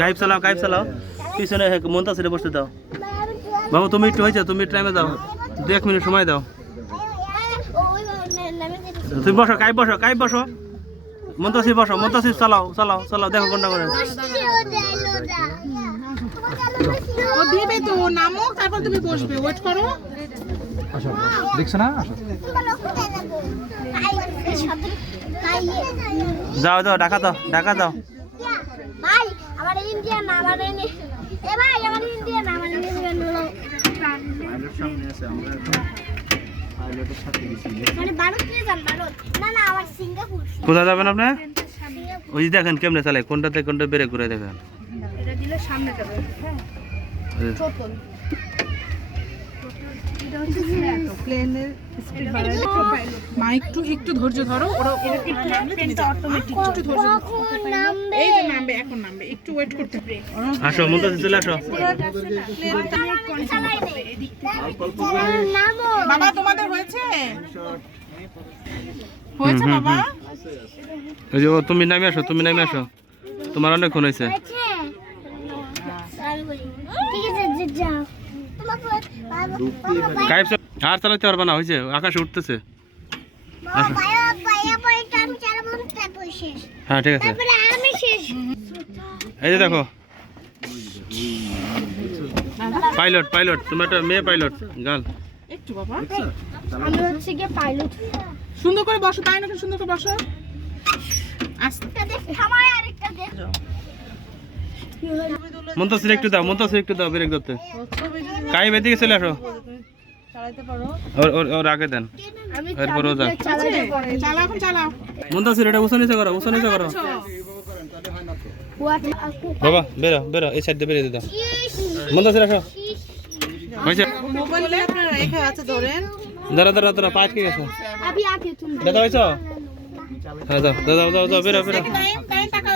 গাইব চালাও পিছনে মুনতাসিরে বসতে দাও বাবা তুমি একটু হয়েছে তুমি টাইমে দাও 1 মিনিট সময় দাও তুমি বসো গাইব বসো মুনতাসির চালাও দেখো কোনটা করে ও দিবে তো নামো তারপর তুমি বসবে ওয়েট করো আসো দেখছ না আসো যাও ঢাকা দাও ভাই আমার ইন্ডিয়া না আমার এ ভাই আমার ইন্ডিয়া না আমার সামনে আছে আমরা পাইলটের সাথে গেছি মানে ভারত নিয়ে যান ভারত না আমার সিঙ্গাপুর কোথায় যাবেন আপনি ওই দেখেন কেমনে চালায় কোনটাতে কোনটা ব্রেক করে দেখেন এটা দিলে সামনে যাবে হ্যাঁ টোটাল এটা হচ্ছে প্লেনের স্পিড বাড়ালে মা একটু ধৈর্য ধরো ওরা প্লেনটা অটোমেটিক একটু ধৈর্য নামবে এই যে নামবে এখন নামবে একটু ওয়েট করতে ব্রেক আসো মুনতাসির চলে আসো প্লেনটা কন্ট্রোল করবে এদিক থেকে নামো বাবা তোমাদের হয়েছে বাবা ওই যে তুমি নামে আসো তোমার অনেকক্ষণ হয়েছে ঠিক আছে যাও তোমাকে গাইব আর চালাতে পারবা না হয়েছে আকাশে উঠতেছে হ্যাঁ ঠিক আছে এই যে দেখো পাইলট তুমি একটা মেয়ে পাইলট গাল একটু বাবা আমি হচ্ছে গিয়ে পাইলট সুন্দর করে বসো তাই নাকি সুন্দর করে বসো আস্তে আমার আরেকটা দে মুনতাসির একটু দাও ব্রেক ধরতে গাইব এদিকে চলে আসো চালাতে পারো ওর আগে দেন আমি এরপর ও যা চালাও এখন চালাও মুনতাসির এটা উঁচু নিচে করো বাবা বেরো এই সাইড দিয়ে বেরিয়ে দাও মুনতাসির আসো হয়েছে মোবাইল আপনারা রেখে আছে ধরেন দাঁড়া পাঁচ কি গেছে अभी आके तुम দাদা হয়েছ হ্যাঁ যাও বেরো টাইম টাকা